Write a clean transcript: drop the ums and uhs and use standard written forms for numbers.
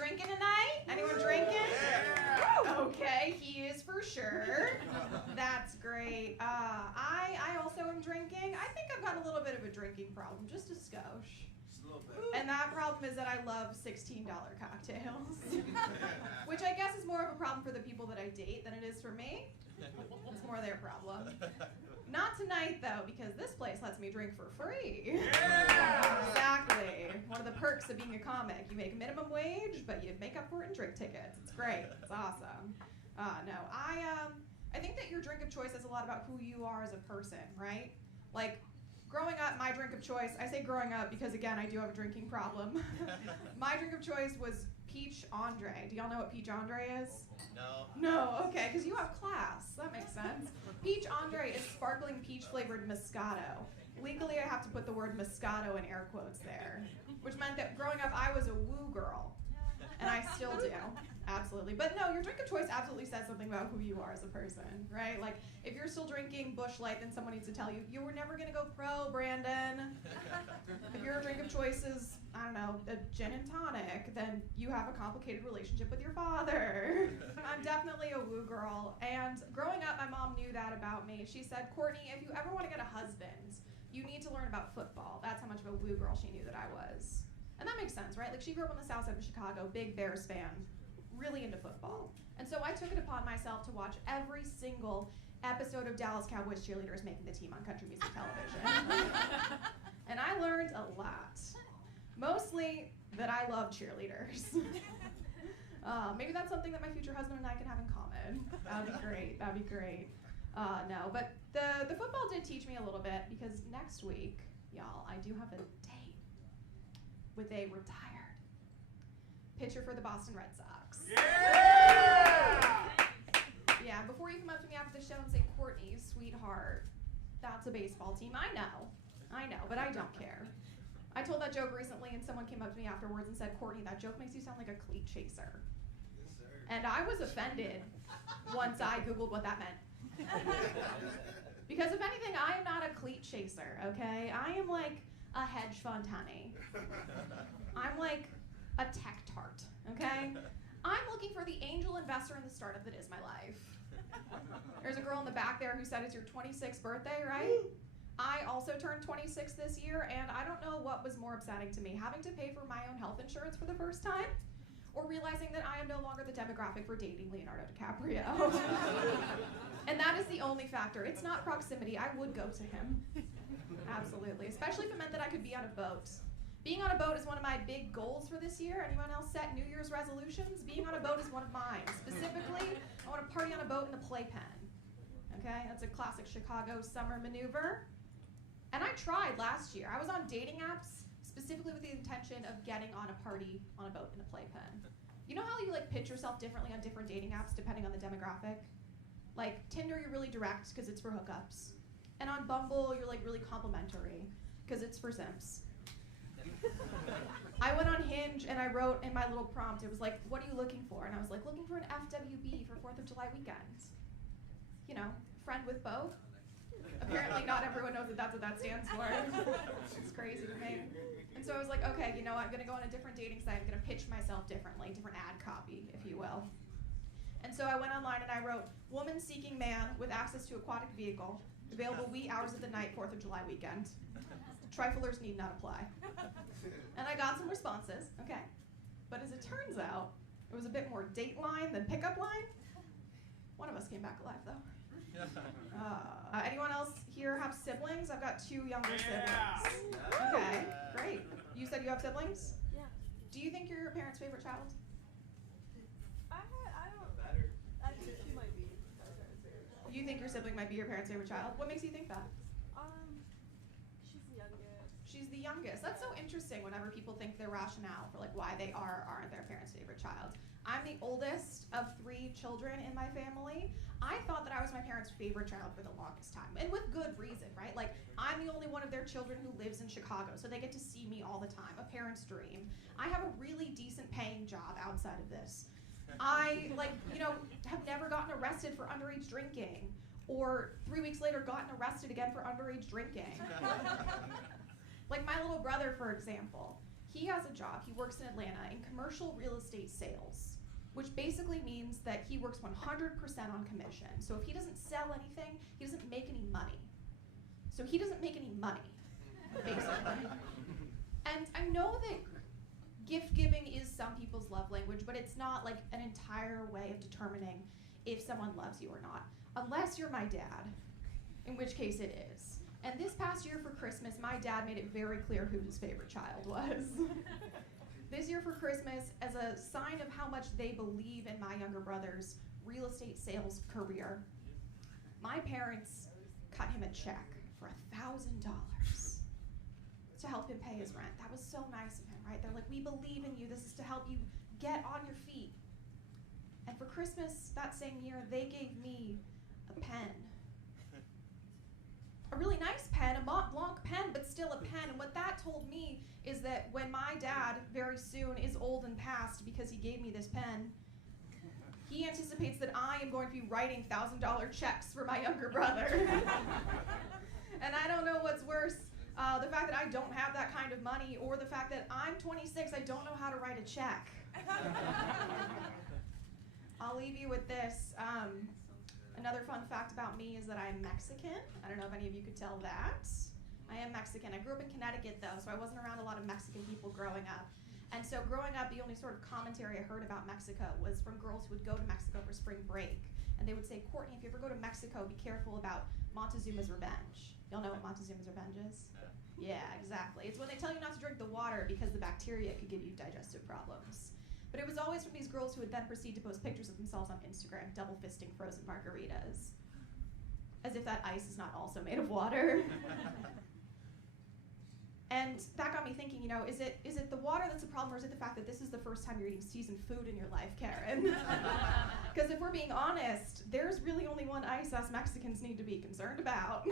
drinking tonight? Anyone drinking? Yeah. Okay, he is for sure. That's great. I also am drinking. I think I've got a little bit of a drinking problem, just a skosh. Just a little bit. And that problem is that I love $16 cocktails, which I guess is more of a problem for the people that I date than it is for me. It's more their problem. Not tonight, though, because this place lets me drink for free. Yeah! Exactly. One of the perks of being a comic. You make minimum wage, but you make up for it in drink tickets. It's great. It's awesome. No, I think that your drink of choice says a lot about who you are as a person, right? Like, growing up, my drink of choice, I say growing up because, again, I do have a drinking problem. My drink of choice was Peach Andre. Do y'all know what Peach Andre is? No. No, okay, because you have class. That makes sense. Peach Andre is sparkling peach-flavored Moscato. Legally, I have to put the word Moscato in air quotes there, which meant that growing up, I was a woo girl. And I still do, absolutely. But no, your drink of choice absolutely says something about who you are as a person, right? Like, if you're still drinking Busch Light, then someone needs to tell you, you were never gonna go pro, Brandon. If your drink of choice is, I don't know, a gin and tonic, then you have a complicated relationship with your father. I'm definitely a woo girl, and growing up, my mom knew that about me. She said, Courtney, if you ever want to get a husband, you need to learn about football. That's how much of a woo girl she knew that I was. And that makes sense, right? Like, she grew up on the south side of Chicago, big Bears fan, really into football. And so I took it upon myself to watch every single episode of Dallas Cowboys cheerleaders making the team on country music television. And I learned a lot. Mostly that I love cheerleaders. Maybe that's something that my future husband and I can have in common. That would be great. That would be great. No, but the football did teach me a little bit, because next week, y'all, I do have a date with a retired pitcher for the Boston Red Sox. Yeah! Yeah, before you come up to me after the show and say, Courtney, sweetheart, that's a baseball team. I know, but I don't care. I told that joke recently, and someone came up to me afterwards and said, Courtney, that joke makes you sound like a cleat chaser. Yes, sir. And I was offended once I Googled what that meant. Because if anything, I am not a cleat chaser, okay? I am like a hedge fund honey. I'm like a tech tart, okay? I'm looking for the angel investor in the startup that is my life. There's a girl in the back there who said it's your 26th birthday, right? I also turned 26 this year, and I don't know what was more upsetting to me, having to pay for my own health insurance for the first time, or realizing that I am no longer the demographic for dating Leonardo DiCaprio. And that is the only factor. It's not proximity. I would go to him. Absolutely. Especially if it meant that I could be on a boat. Being on a boat is one of my big goals for this year. Anyone else set New Year's resolutions? Being on a boat is one of mine. Specifically, I want to party on a boat in a playpen. Okay? That's a classic Chicago summer maneuver. And I tried last year. I was on dating apps specifically with the intention of getting on a party on a boat in a playpen. You know how you like pitch yourself differently on different dating apps depending on the demographic? Like Tinder, you're really direct because it's for hookups. And on Bumble, you're like really complimentary because it's for simps. I went on Hinge and I wrote in my little prompt, it was like, what are you looking for? And I was like, looking for an FWB for 4th of July weekend. You know, friend with both. Apparently not everyone knows that that's what that stands for. It's crazy to me. And so I was like, okay, you know what, I'm gonna go on a different dating site, I'm gonna pitch myself differently, different ad copy, if you will. And so I went online and I wrote, woman seeking man with access to aquatic vehicle, available wee hours of the night, 4th of July weekend. Triflers need not apply. And I got some responses, okay. But as it turns out, it was a bit more dateline than pickup line. One of us came back alive though. Anyone else here have siblings? I've got 2 younger siblings. Okay, great. You said you have siblings? Yeah. Do you think you're your parents' favorite child? I think she might be my parents' favorite child. You think your sibling might be your parents' favorite child? What makes you think that? She's the youngest. She's the youngest. That's so interesting whenever people think their rationale for like why they are or aren't their parents' favorite child. I'm the oldest of 3 children in my family. I thought that I was my parents' favorite child for the longest time, and with good reason, right? Like, I'm the only one of their children who lives in Chicago, so they get to see me all the time, a parent's dream. I have a really decent paying job outside of this. I, like, you know, have never gotten arrested for underage drinking, or 3 weeks later gotten arrested again for underage drinking. Like my little brother, for example, he has a job. He works in Atlanta in commercial real estate sales, which basically means that he works 100% on commission. So if he doesn't sell anything, he doesn't make any money. So he doesn't make any money, basically. And I know that gift giving is some people's love language, but it's not like an entire way of determining if someone loves you or not, unless you're my dad, in which case it is. And this past year for Christmas, my dad made it very clear who his favorite child was. This year for Christmas, as a sign of how much they believe in my younger brother's real estate sales career, my parents cut him a check for $1,000 to help him pay his rent. That was so nice of him, right? They're like, we believe in you. This is to help you get on your feet. And for Christmas that same year, they gave me a pen. A really nice pen, a Mont Blanc pen, but still a pen. And what that told me is that when my dad very soon is old and past because he gave me this pen, he anticipates that I am going to be writing $1,000 checks for my younger brother. And I don't know what's worse, the fact that I don't have that kind of money, or the fact that I'm 26, I don't know how to write a check. I'll leave you with this. Another fun fact about me is that I'm Mexican. I don't know if any of you could tell that. I am Mexican. I grew up in Connecticut, though, so I wasn't around a lot of Mexican people growing up. And so growing up, the only sort of commentary I heard about Mexico was from girls who would go to Mexico for spring break. And they would say, Courtney, if you ever go to Mexico, be careful about Montezuma's revenge. Y'all know what Montezuma's revenge is? Yeah, exactly. It's when they tell you not to drink the water because the bacteria could give you digestive problems. But it was always from these girls who would then proceed to post pictures of themselves on Instagram, double fisting frozen margaritas. As if that ice is not also made of water. And that got me thinking, you know, is it the water that's the problem, or is it the fact that this is the first time you're eating seasoned food in your life, Karen? Because if we're being honest, there's really only one ice us Mexicans need to be concerned about.